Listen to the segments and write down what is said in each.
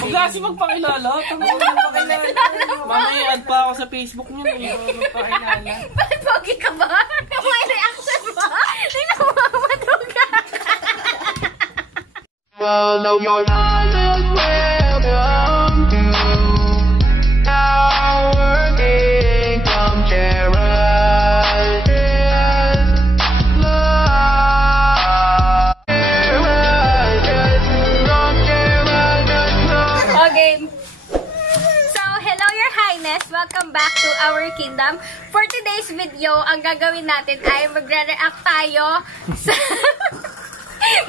Huwag kasi magpakilala. Mamaya add pa ako sa Facebook niyo. Magpakilala. Bakit pogi ka ba? May reaction ba? Tingnan mo, madug ka. Well, no, you're not as welcome to our kingdom, Terrace love. Okay. So, hello Your Highness. Welcome back to our kingdom. For today's video, ang gagawin natin ay magre-react tayo sa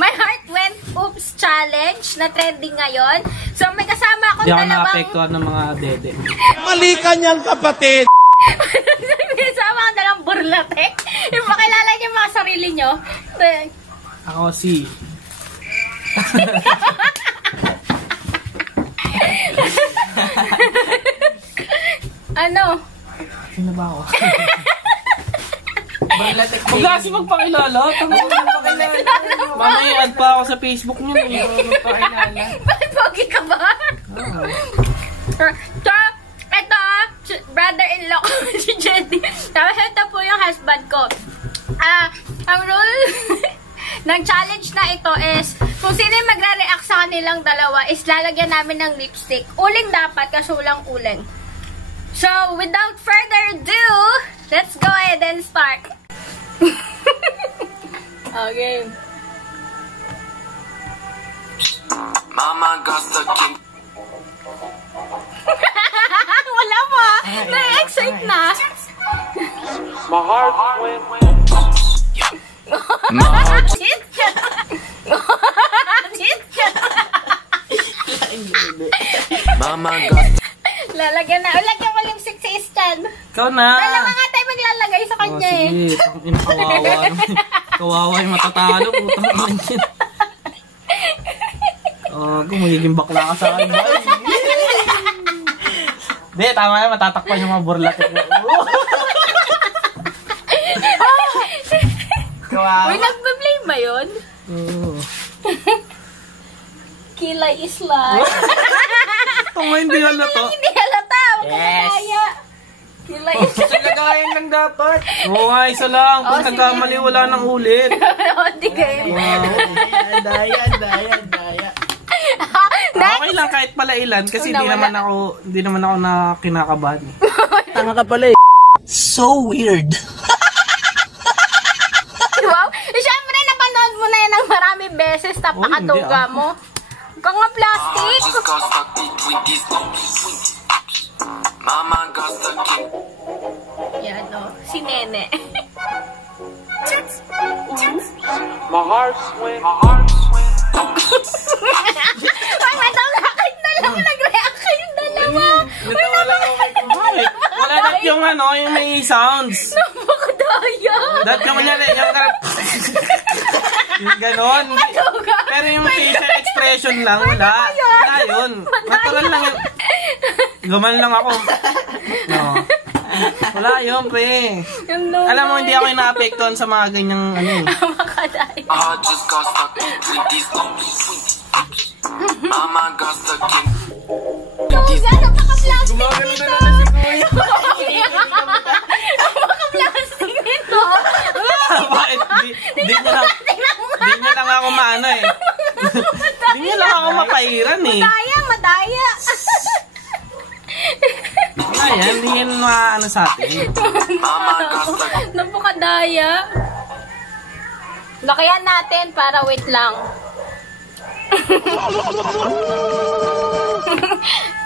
My Heart Went Oops Challenge na trending ngayon. So, may kasama akong dalawang... Hindi ako na-apektuhan ng mga dede. Mali ka niyang kapatid! May kasama akong dalawang burlatek. Ipakilala niyo mga sarili niyo. Ako si... Ano? Sino ba ako? Huwag kasi magpakilala. Mamaya add pa ako sa Facebook niyo. Magpakilala. Bakit pogi ka ba? So, ito, brother-in-law ko si Jenny. Tapos ito po yung husband ko. Ang rule ng challenge na ito is, kung sino yung magre-react sa kanilang dalawa, is lalagyan namin ng lipstick. Uling dapat, kasulang uling. So, without further ado, let's go ahead and start. Okay. Mama got the king. Wala pa. Na-excite na. My heart went. Cheat ka. Cheat ka. Mama got. Lalagyan na. Lagyan ko lipstick sa stand. Ikaw na. Dalawa nga tayo maglalagay sa kanya eh. Sige, kawawa. Kawawa yung matatalo. Putang ina yan. Kung magiging bakla ka sa akin. Hindi, tama na. Matatakpan yung mga burlatik. Kawawa. Uy, nagbe-blame ba yun? Oo. Kilay is life. Tama, hindi halata. Hindi halata. Magkakaya. Kilay is life. Lagayan lang dapat. Oo nga, isa lang. Kung nagkamali, wala nang ulit. Hindi kayo. Wow. Daya. Okay lang kahit pala ilan kasi hindi naman ako na kinakabahan. Tanga ka pala eh. So weird. Wow. Siyempre, napanood mo na yan ng maraming beses. Napakaduga mo. Kung nga plastic. Just got stuck between these Mama got the king. Yan o. Si Nene. My heart went. Ay, matangakit na lang. Nag-react kayong dalawa. Wala dat yung yung may sounds. Napakadaya. Dat yung yung ganon. Pero yung facial expression lang, wala. Wala yun. Natural lang yun. Gaman lang ako. No. Wala yun, pre. Alam mo, hindi ako yung naapektuhan sa mga ganyang Napakadaya. I just got stuck between these Mama got the king. Duga, napaka-plastic Gumagano nito. na lang si Kuya. Napaka-plastic nito. Bakit? Di niya lang ako maano eh. Di niya lang ako mapairan eh. Madaya. Ayan, hindi yan maano sa atin. Mama got the king. Napakadaya. Lakayan natin para wait lang.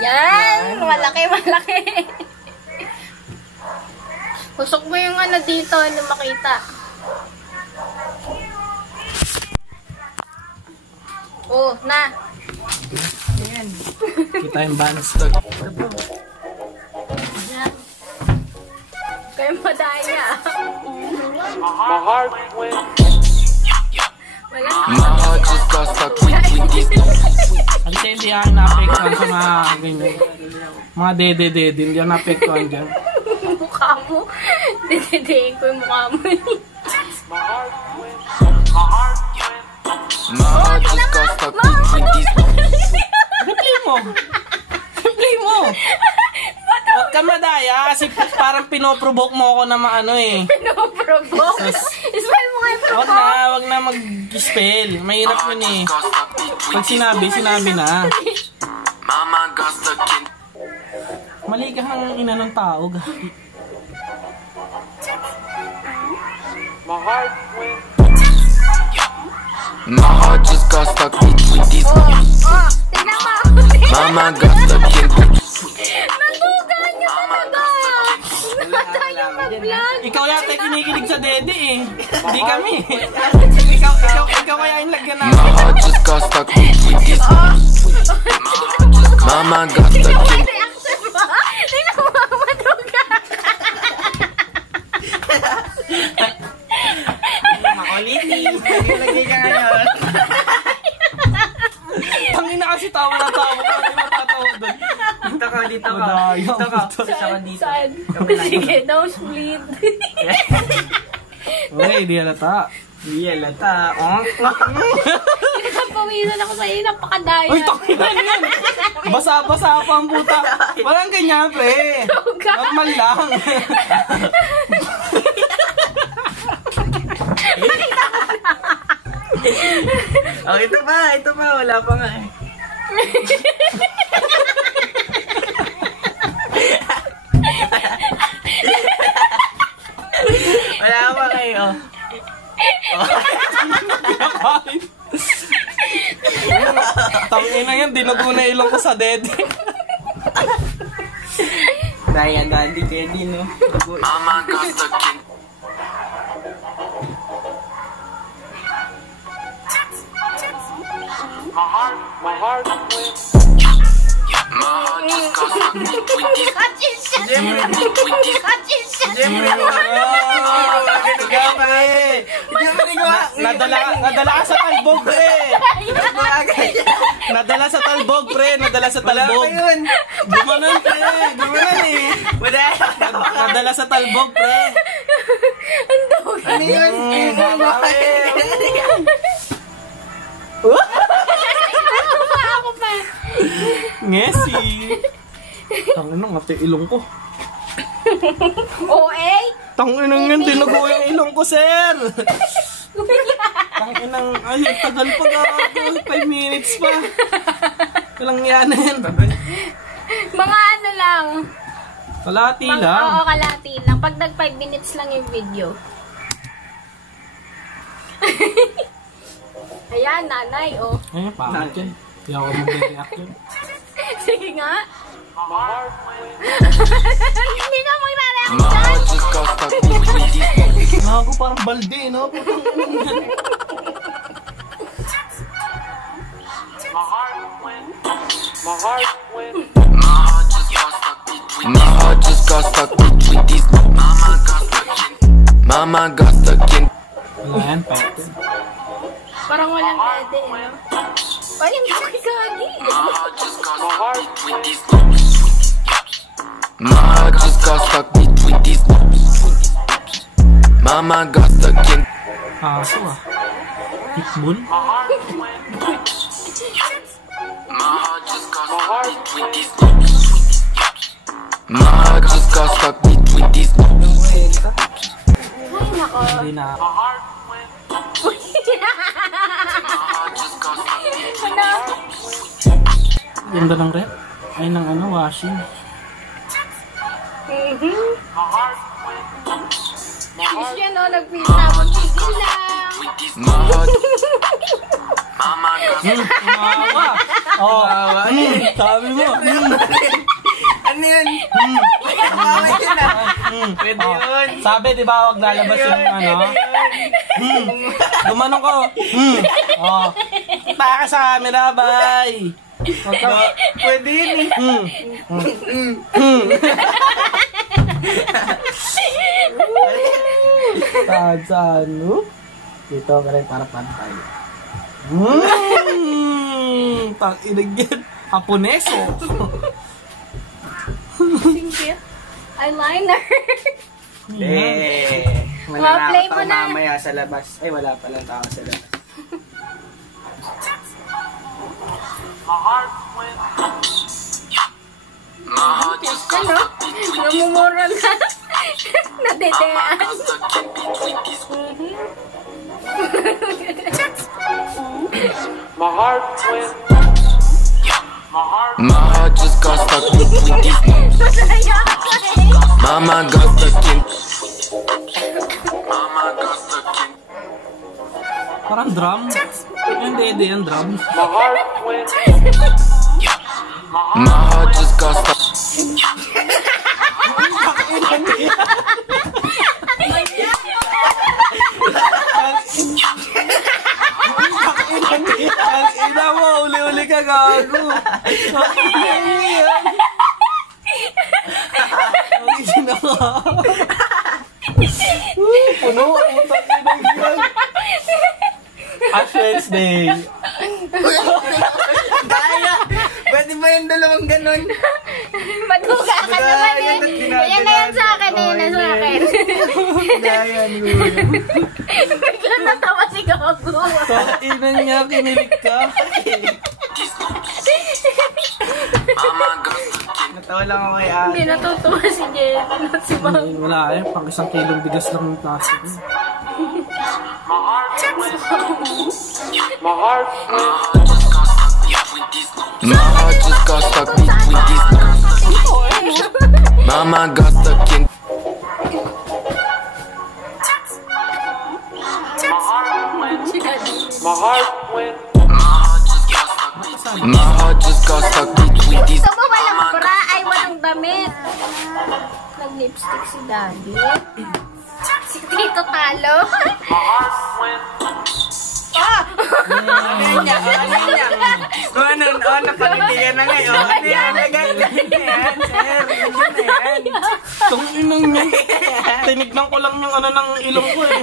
Yan, malaki. Pusok mo yung dito, hindi makita. Oh, na. Ayan. Kita yung balance. Yan. Kayo madaya. My heart went. Wala. My heart just got stuck between these Kasi hindi ako naapektuhan sa mga ganyan. Mga dede. Hindi ako naapektuhan dyan. Mukha mo. Dididiin ko yung mukha mo. My heart just got stuck between Replay mo. Replay mo. Huwag ka madaya kasi parang pinoprovoke mo ako na maano eh. Pinoprovoke? Spell mo nga yung provoke. Wag na mag-spell. Mahirap yun eh. Pag sinabi na. Mali ka ng ina ng tao. My heart just got stuck between these. Tignan mo. Mama got stuck in. Naguga niyo talaga. Nata yung mag-vlog. Ikaw yata kinikilig sa dede eh. Hindi kami. Ikaw kaya yung lagyan namin. My heart just got stuck between these. Mama got stuck in. Reaction mo. Tignan mo. Maduga. Makuliti. Lagay ka ngayon. Tangina kasi tawa na tawa. Ano matatawa doon? Dito ka. Dito ka dito. Saan? Sige, nosebleed. Uy, di halata. Hindi halata. Nakapawisan ako sa'yo. Napakadaya. Uy, tangina yan. Basa-basa pa ang puta. Walang ganyan, pre. Normal lang. Oh, ito pa. Wala pa nga eh. Wala pa kayo. Tangina yan, dinugo na ilong ko sa dede. Daya, daddy, Teddy, no? Mama got stuck in. My heart just got stuck between these. Ikaw, pre. Nadala ka sa talbog, pre. Nadala sa talbog. Gumanon, pre. Gumanon eh. Nadala sa talbog, pre. Ano yun? Ako pa. Ngesi. Tangina, ngati ilong ko. OA? Tangina nga, dinugo yung ilong ko, sir. Tanginang, ay, tagal pa gago. 5 minutes pa. Walang yanin. Mga ano lang. Kalati lang. Oo, kalati lang. Pag nag 5 minutes lang yung video. Ayan, nanay, oh. Ay, pangit yan. Hindi ako mag-react yun. Sige nga. Hindi ka magre-react My heart just got stuck between these. Nago, parang balde, no? My heart just got stuck between these. Mama got stuck in. Wala yan, pangit yan. Parang walang pwede, no? Parang hindi ko ikagi. My heart just got stuck between these. Mama got stuck in. Aso ah. Pitbull? My heart just got stuck between these. Ay, nako. Hindi na. Ano? Ganda ng rep. Ay, ng ano, washing. Christian, oh, nagpisa. Magpigil lang. My heart. Tumawa. Oh, sabi mo. Ano yun? Mama yun ah. Pwede yun. Sabi, di ba, huwag lalabas yung ano? Gumanong ko. Oh. Taka sa camera, bye. Pwede yun eh. Saan, no? Dito ka rin para pantay. Tanginag yan. Haponeso. Thank you. Eyeliner. Mananakot play mo ako na. mamaya sa labas. Ay, wala palang tao sa labas. Namumuro na. Nadedean. My heart just got stuck between these numbers. Masaya ka eh. Mama got stuck in. Mama got stuck in. Parang drum. Hindi, yan drum. My heart just got stuck. Ina mo, uli-uli ka gago. Ina ka. Puno, utang inang yan. Ash Wednesday. Kaya! Pwede ba yung dalawang ganon? Maduga ka naman eh. Ayan na yan sa akin, ayan na sa akin. Kaya, Bigla natawa si Gago. Ina niya, kinilig ka. Mama got stuck in. natawa lang ako kay ate. Hindi natutuwa si Jen. Si Ma'am. Wala eh, pang 1 kilong bigas lang yung plastic. My heart just got stuck between these numbers. Mama got stuck in. My heart just got stuck between these. Gusto mo walang bra ay walang damit. Nag-lipstick si Daddy. Si Tito Talo. Ano niya? Kung ano, napakitigan na ngayon. Ano yan? Nagagay na yan, sir. Ano yan? Itong inang yan. Tinignan ko lang yung ano ng ilong ko eh.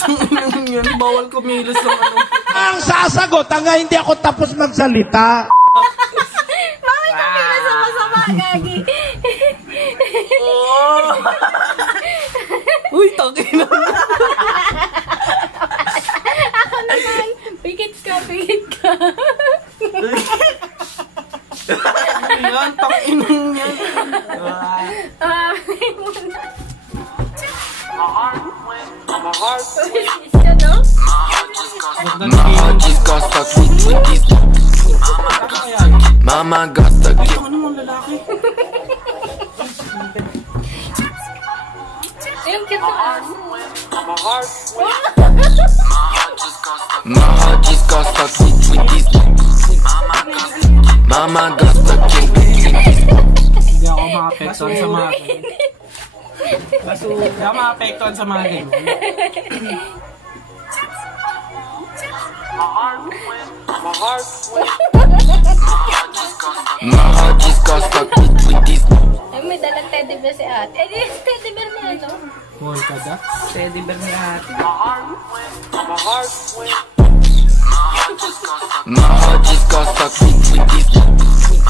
Itong inang yan, bawal kumilos ng ano. Ang sasagot, hanggang hindi ako tapos magsalita. Bakit ka pila sa masama, Gagi? Uy, tangina. Ako naman. Pikit ka. Yan, tanginang yan. Siya, no? My heart just got stuck between these numbers. Mama got stuck in. Ano mo lalaki? Ayun, cute ang aso. My heart just got stuck between these numbers. Mama got stuck in between these numbers. Hindi ako maapektuhan sa mga ganyan. Hindi ako maapektuhan sa mga ganyan. My heart just got stuck between these numbers. Ay, may dalang teddy bear si ate. Eh, di teddy bear niya, no? Buhol ka da? Teddy bear ni ate. My heart just got stuck between these numbers.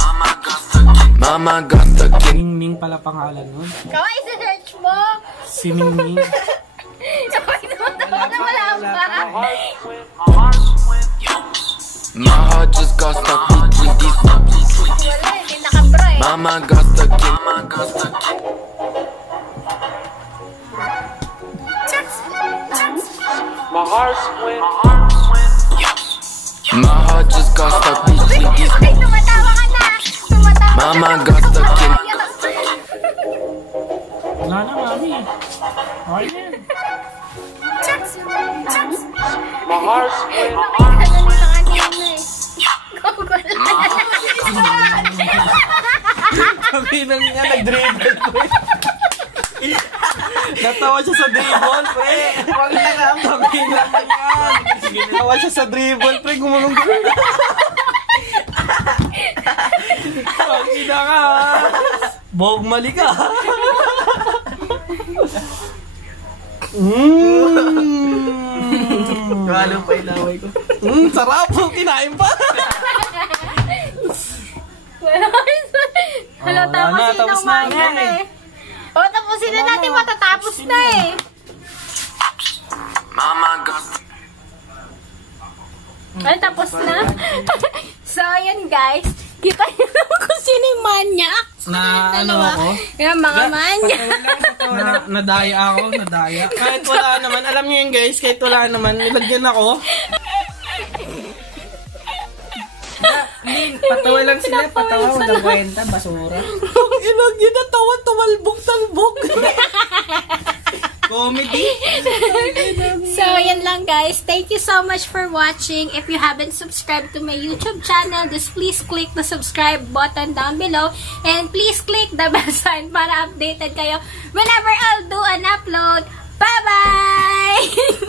Mama got stuck in. Ningning pala pangalan nun. Kawai, isa-search mo. Si Ningning. Kawai, tumatawa na wala pa. My heart just got stuck between these numbers. Wala, hindi nakabra eh. Mama got stuck in. Mama got stuck in. My heart just got stuck between these Ay, tumatawa ka na. Tumatawa Mama ka na. got stuck in. Wala na, mami. Okay na yan. Makita na nila kanina eh. Google. Kami nang nga nag-dribble ko eh. Natawa siya sa dribble, pre. Huwag na nga. Kami lang yan. Natawa siya sa dribble, pre. Gumulong-gulong. Pagkina ka, ha? Bog mali ka. Kalo pa ilaway ko. Sarap. Kinain pa. Hala, wala na, tapos tapusin na na yan eh. O, tapusin na natin, matatapos na eh. Mama got stuck. Ay, tapos na. So, ayan guys. Kita niyo naman kung sino yung manyak. Na ano ako? Yung mga manyak. Nadaya ako, nadaya. Kahit wala naman, alam niyo yun guys, kahit wala naman, nilagyan ako. Patawa lang sila, patawa. Walang kwenta, basura. Ang ilang ginatawa, tumalbog-talbog. Comedy. So, yan lang guys. Thank you so much for watching. If you haven't subscribed to my YouTube channel, just please click the subscribe button down below. And please click the bell sign para updated kayo whenever I'll do an upload. Bye-bye!